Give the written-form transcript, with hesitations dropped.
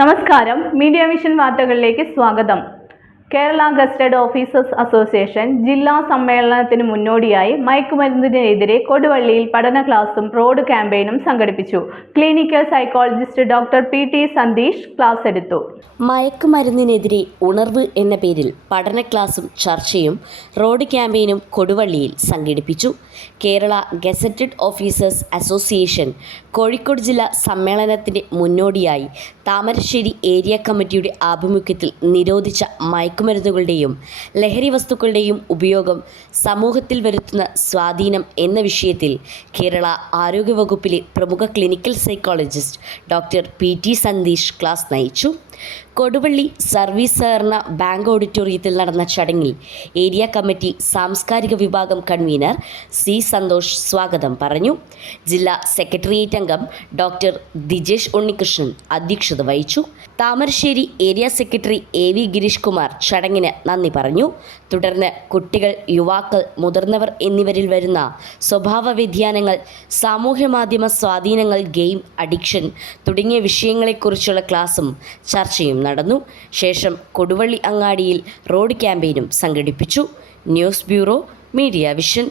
നമസ്കാരം, media vision വാർത്തകളിലേക്ക് സ്വാഗതം. കേരള ഗസറ്റഡ് ഓഫീസേഴ്സ് അസോസിയേഷൻ ജില്ലാ സമ്മേളനത്തിന് മുന്നോടിയായി മയക്കുമരുന്നിനെതിരെ കൊടുവള്ളിയിൽ പഠന ക്ലാസും റോഡ് ക്യാമ്പയിനും സംഘടിപ്പിച്ചു. Clinical psychologist doctor PT Santheesh class എടുത്തു. മയക്കുമരുന്നിനെതിരെ ഉണർവ് എന്ന പേരിൽ പഠന ക്ലാസും ചർച്ചയും റോഡ് ക്യാമ്പയിനും കൊടുവള്ളിയിൽ സംഘടിപ്പിച്ചു. Kerala gazetted officers association Kozhikode ജില്ലാ സമ്മേളനത്തിന്റെ മുന്നോടിയായി താമരശ്ശേരി ഏരിയ കമ്മിറ്റിയുടെ ആഭിമുഖ്യത്തിൽ നിരോധിച്ച മയക്കുമരുന്നുകളുടെയും ലഹരി വസ്തുക്കളുടെയും ഉപയോഗം സമൂഹത്തിൽ വരുത്തുന്ന സ്വാധീനം എന്ന വിഷയത്തിൽ കേരള ആരോഗ്യവകുപ്പിലെ പ്രമുഖ clinical psychologist doctor PT Santheesh class നയിച്ചു. കൊടുവള്ളി സർവീസ് സഹകരണ ബാങ്ക് ഓഡിറ്റോറിയത്തിൽ നടന്ന ചടങ്ങിൽ ഏരിയ കമ്മിറ്റി സാംസ്കാരിക വിഭാഗം കൺവീനർ C. സന്തോഷ് സ്വാഗതം പറഞ്ഞു. ജില്ലാ സെക്രട്ടേറിയറ്റ് അംഗം ഡോക്ടർ ദിജേഷ് ഉണ്ണികൃഷ്ണൻ അധ്യക്ഷത വഹിച്ചു. Thamarassery area secretary AV Girish Kumar ചടങ്ങിന് നന്ദി പറഞ്ഞു. തുടർന്ന് കുട്ടികൾ, യുവാക്കൾ, മുതിർന്നവർ എന്നിവരിൽ വരുന്ന സ്വഭാവ വ്യതിയാനങ്ങൾ, സാമൂഹ്യ മാധ്യമ സ്വാധീനങ്ങൾ, ഗെയിം അഡിക്ഷൻ തുടങ്ങിയ വിഷയങ്ങളെക്കുറിച്ചുള്ള ക്ലാസും ചർച്ചയും നടന്നു. ശേഷം കൊടുവള്ളി അങ്ങാടിയിൽ റോഡ് ക്യാമ്പയിനും സംഘടിപ്പിച്ചു. News bureau, media vision.